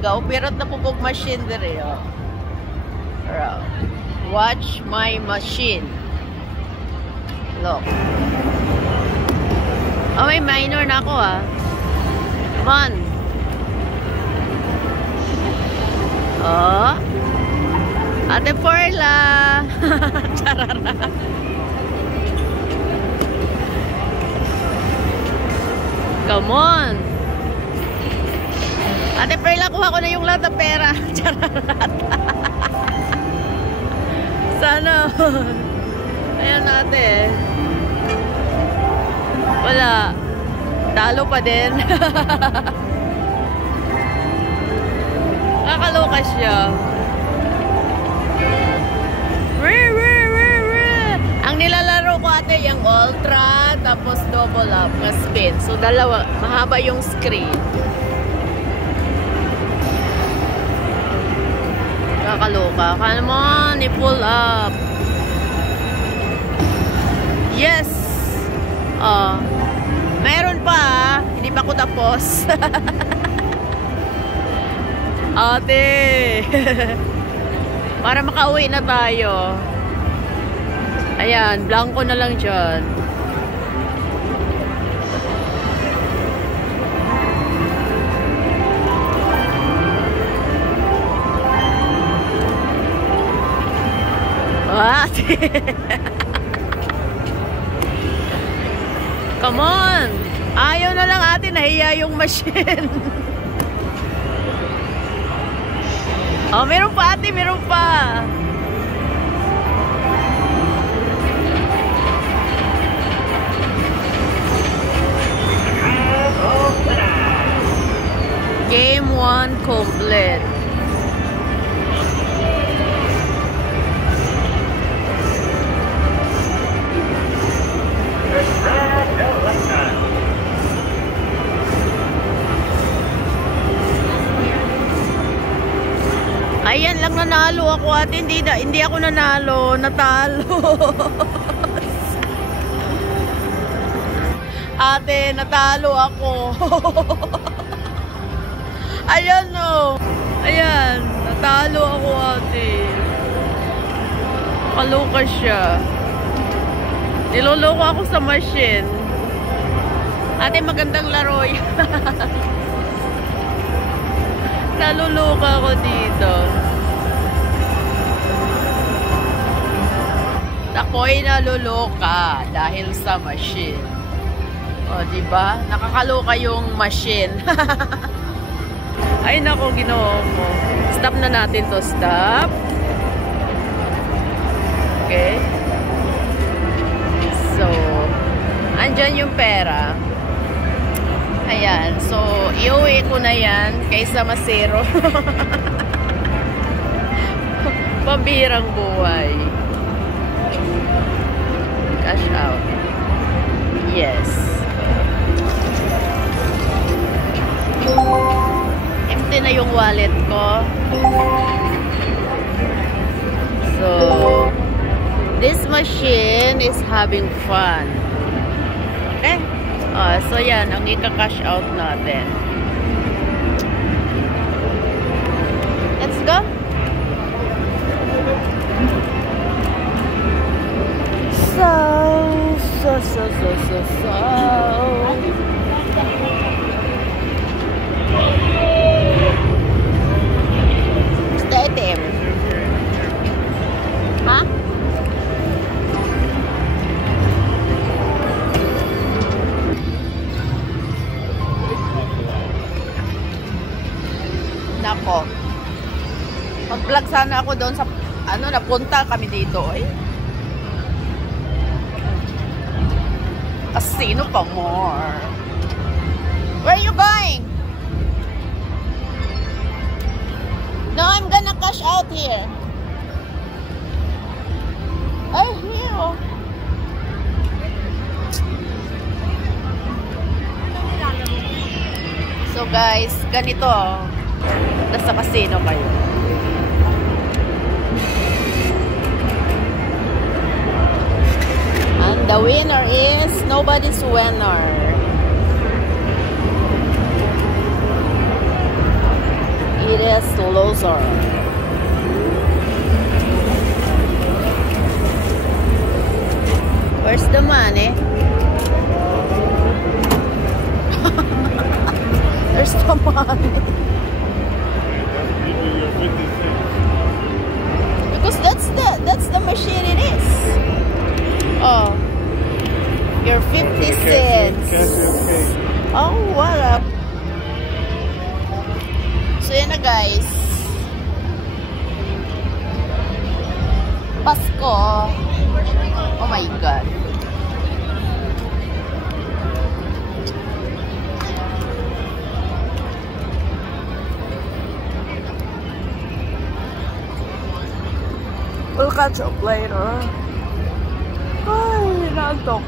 go. Pero napupog machine dire, oh. Watch my machine. Look. Oh, may minor na ako, ah. Come on. Oh. Ate Perla. Charara. Come on. Ate Perla, kuha ko na yung lahat ng pera. Charara. Sana. Ayan ate. Wala. Talo pa din. Kakaloka siya. Ang nilalaro ko ate yung ultra tapos double up na spin. So dalawa. Mahaba yung screen. Kakaloka. Come on, i-pull up. Yes! Meron pa, hindi pa ako tapos. Ate! Para makauwi na tayo. Ayan, blanco na lang dyan. Ate! Come on! Ayaw na lang ate, nahiya yung machine. Oh, meron pa ate, meron pa. Game 1 complete. Ayan lang nanalo ako ate, hindi ako nanalo, natalo. Ate, natalo ako. Ayan o. Ayan, natalo ako ate. Kaloka siya. Niloloko ako sa machine. Ate, magandang laro yan. Naluluka ako dito. Ako'y naluluka dahil sa machine. O, diba? Nakakaloka yung machine. Ay, nako, ginawa ko. Stop na natin to. Stop. Okay. So, andyan yung pera. Ayan. So, iuwi ko na yan kaysa masero. Pambihirang buhay. Cash out. Yes. Empty na yung wallet ko. So, this machine is having fun. Okay? So yan, ang ika-cash out natin. Let's go. So. Gusto itim? Ha? Nako. Mag-vlog sana ako doon sa napunta kami dito. Casino pa more. Where are you going? No, I'm gonna cash out here. Ay, here. So guys, ganito. Nasa casino kayo. And the winner is nobody's winner. biggest loser. Where's the money? There's the money. Because that's the machine it is. Oh, your 50 cents. Oh, what up? So yan na guys. Pasko. Oh my God. We'll catch up later. Ay, nantok.